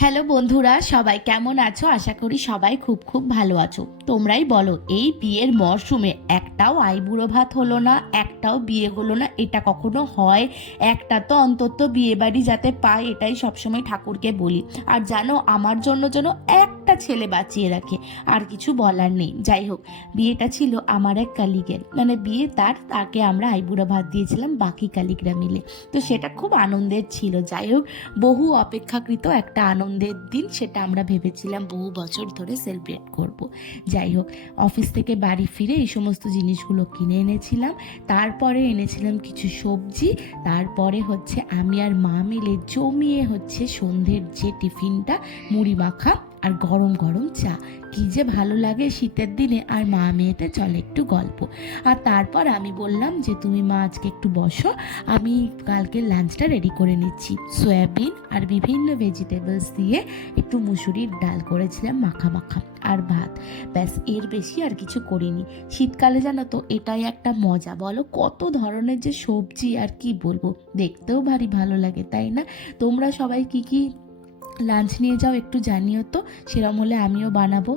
Hello বন্ধুরা, সবাই কেমন আছো? আশা করি সবাই খুব খুব ভালো আছো। তোমরাই বলো, এই বিয়ের মরশুমে একটাও আইবুড়ো ভাত হলো না, একটাও বিয়ে হলো না, এটা কখনো হয়? একটা তো অন্তত বিয়ে বাড়ি যাতে পায়, এটাই সবসময় ঠাকুরকে বলি। আর জানো, আমার জন্য যেন একটা ছেলে বাঁচিয়ে রাখে, আর কিছু বলার নেই। যাই হোক, বিয়েটা ছিল আমার এক কালিগের, মানে বিয়ে তাকে আমরা আইবুড়ো ভাত দিয়েছিলাম বাকি কালিগরা মিলে। তো সেটা খুব আনন্দের ছিল। যাই হোক, বহু অপেক্ষাকৃত একটা আনন্দের দিন, সেটা আমরা ভেবেছিলাম বহু বছর ধরে সেলিব্রেট করব। যাই হোক, অফিস থেকে বাড়ি ফিরে এই সমস্ত জিনিসগুলো কিনে এনেছিলাম। তারপরে এনেছিলাম কিছু সবজি। তারপরে হচ্ছে আমি আর মা মিলে জমিয়ে হচ্ছে সন্ধ্যের যে টিফিনটা, মুড়ি মাখা আর গরম গরম চা। কি যে ভালো লাগে শীতের দিনে। আর মা মেয়েতে চলে একটু গল্প। আর তারপর আমি বললাম যে তুমি মা আজকে একটু বসো, আমি কালকে লাঞ্চটা রেডি করে নিচ্ছি। সয়াবিন আর বিভিন্ন ভেজিটেবলস দিয়ে একটু মুসুরির ডাল করেছিলাম মাখা মাখা, আর ভাত। ব্যাস, এর বেশি আর কিছু করিনি। শীতকালে জানো তো, এটাই একটা মজা। বলো, কত ধরনের যে সবজি, আর কি বলবো, দেখতেও ভারী ভালো লাগে, তাই না? তোমরা সবাই কি কি লাঞ্চ নিয়ে যাও একটু জানিও তো, সেরম হলে আমিও বানাবো।